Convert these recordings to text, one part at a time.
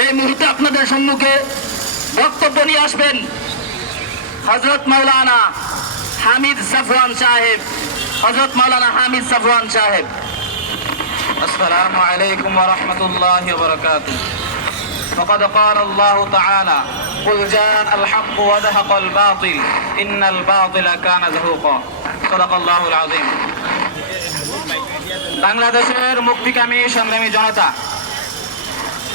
এই মুহূর্তে আপনাদের সম্মুখে বক্তব্য নিয়ে আসবেন হযরত মাওলানা হামিদ সাফওয়ান সাহেব। হযরত মাওলানা হামিদ সাফওয়ান সাহেব। السلام عليكم ورحمة الله وبركاته. فقد قال الله تعالى: قل جاء الحق وزهق الباطل إن الباطل كان زهوقا. صدق الله العظيم. বাংলাদেশের মুক্তিকামী সংগ্রামী জনতা,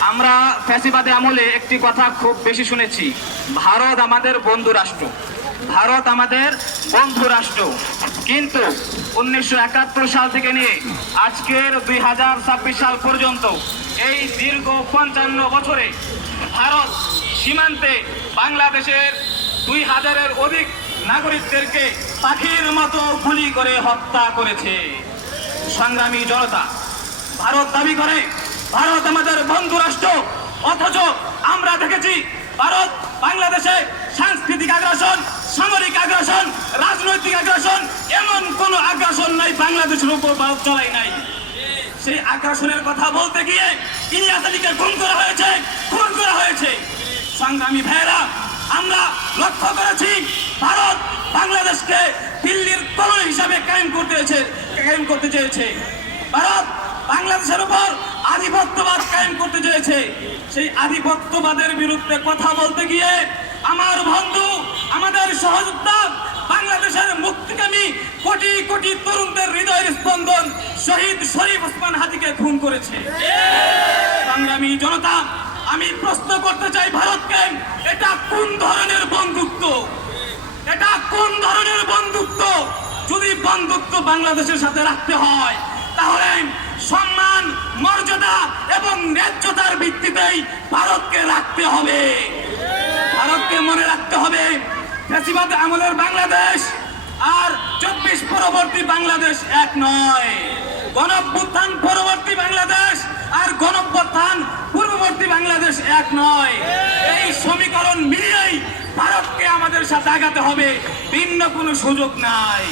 আমরা ফ্যাসিবাদী আমলে একটি কথা খুব বেশি শুনেছি, ভারত আমাদের বন্ধু রাষ্ট্র, ভারত আমাদের বন্ধু রাষ্ট্র। কিন্তু 1971 সাল থেকে নিয়ে আজকের 2026 সাল পর্যন্ত এই দীর্ঘ 55 বছরে ভারত সীমান্তে বাংলাদেশের 2000-এর অধিক নাগরিকদেরকে পাখির মতো গুলি করে হত্যা করেছে। সংগ্রামী জনতা, ভারত দাবি করে ভারত আমাদের বন্ধু রাষ্ট্র, অথচ আমরা দেখেছি ভারত বাংলাদেশে সাংস্কৃতিক আগ্রাসন, সামরিক আগ্রাসন, রাজনৈতিক আগ্রাসন, এমন কোন আগ্রাসন নাই বাংলাদেশের উপর ভারত চালায় নাই। সেই আগ্রাসনের কথা বলতে গিয়ে ইলিয়াস আলীকে খুন করা হয়েছে, খুন করা হয়েছে। সংগ্রামী ভাইয়েরা, আমরা লক্ষ্য করেছি ভারত বাংলাদেশকে দিল্লির কলোনি হিসাবে কায়েম করতে চেয়েছে। ভারত বাংলাদেশের উপর আধিপত্যবাদ কায়েম করতে চেয়েছে। সেই আধিপত্যবাদের বিরুদ্ধে কথা বলতে গিয়ে আমার বন্ধু, আমাদের সহযোদ্ধা, বাংলাদেশের মুক্তিকামী কোটি কোটি তরুণদের হৃদয়ের স্পন্দন শহীদ শরীফ ওসমান হাদিকে খুন করেছে। সংগ্রামী জনতা, আমি প্রশ্ন করতে চাই ভারতকে, এটা কোন ধরনের বন্ধুত্ব? এটা কোন ধরনের বন্ধুত্ব? যদি বন্ধুত্ব বাংলাদেশের সাথে রাখতে হয়, তাহলে সম্মান, মর্যাদা এবং ন্যায্যতার ভিত্তিতেই ভারতকে রাখতে হবে। ভারতকে মনে রাখতে হবে ফ্যাসিবাদ আমলের বাংলাদেশ আর 24 পরবর্তী বাংলাদেশ এক নয়। গণঅভ্যুত্থান পরবর্তী বাংলাদেশ আর গণঅভ্যুত্থান পূর্ববর্তী বাংলাদেশ এক নয়। এই সমীকরণ মিলিয়েই ভারতকে আমাদের সাথে আগাতে হবে, ভিন্ন কোনো সুযোগ নাই।